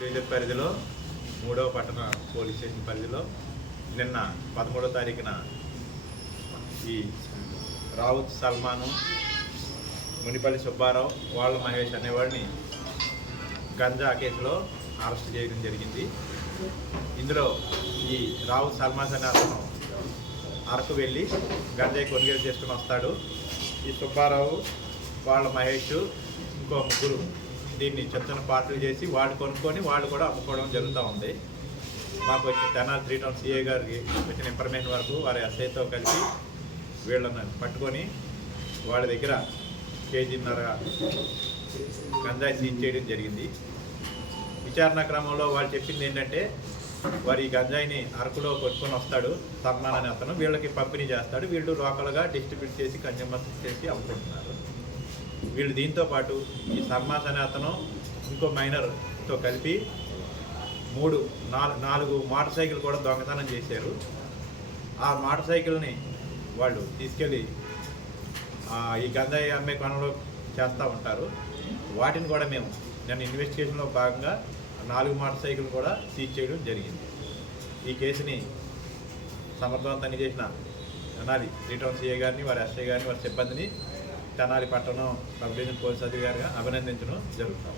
Division పరిధిలో మూడవ పట్టణ పోలీస్ స్టేషన్ పరిధిలో నిన్న పదమూడో తారీఖున ఈ రావుత్ సల్మాను మునిపల్లి సుబ్బారావు వాళ్ళ మహేష్ అనేవాడిని గంజా కేసులో అరెస్ట్ చేయడం జరిగింది. ఇందులో ఈ రావుత్ సల్మాన్ అనే అతను అరకు వెళ్ళి గంజాయి కొనుగోలు చేసుకుని వస్తాడు. ఈ సుబ్బారావు వాళ్ళ మహేష్ ఇంకో ముగ్గురు దీన్ని చిన్న పాటలు చేసి వాళ్ళు కొనుక్కొని వాళ్ళు కూడా అమ్ముకోవడం జరుగుతూ ఉంది. మాకు వచ్చి తెనాలి త్రీ టౌన్ సిఏ గారికి వచ్చిన ఇన్ఫర్మేషన్ వరకు వారి ఎస్ఐతో కలిసి వీళ్ళని పట్టుకొని వాళ్ళ దగ్గర కేజీన్నర గంజాయి సీజ్ చేయడం జరిగింది. విచారణ క్రమంలో వాళ్ళు చెప్పింది ఏంటంటే వారి గంజాయిని అరకులో కొట్టుకొని వస్తాడు సల్మాన్ అనే అతను వీళ్ళకి పంపిణీ చేస్తాడు వీళ్ళు లోకల్గా డిస్ట్రిబ్యూట్ చేసి కన్జ్యూమర్స్ చేసి అమ్ముకుంటున్నారు. వీళ్ళు దీంతో పాటు ఈ సల్మాస్ అనే అతను ఇంకో మైనర్తో కలిపి మూడు నాలుగు నాలుగు మోటార్ సైకిల్ కూడా దొంగతనం చేశారు. ఆ మోటార్ సైకిల్ని వాళ్ళు తీసుకెళ్ళి ఈ గంజాయి అమ్మే కొనలో చేస్తూ ఉంటారు. వాటిని కూడా మేము నేను ఇన్వెస్టిగేషన్లో భాగంగా నాలుగు మోటార్ సైకిల్ కూడా సీజ్ చేయడం జరిగింది. ఈ కేసుని సమర్థవంతంగా చేసిన అనాలి రిటర్న్ సీఏ గారిని వారి ఎస్ఐ గారిని వారి సిబ్బందిని తెనాలి పట్టణం సబ్ డివిజన్ పోలీస్ అధికారిగా అభినందించడం జరుగుతాం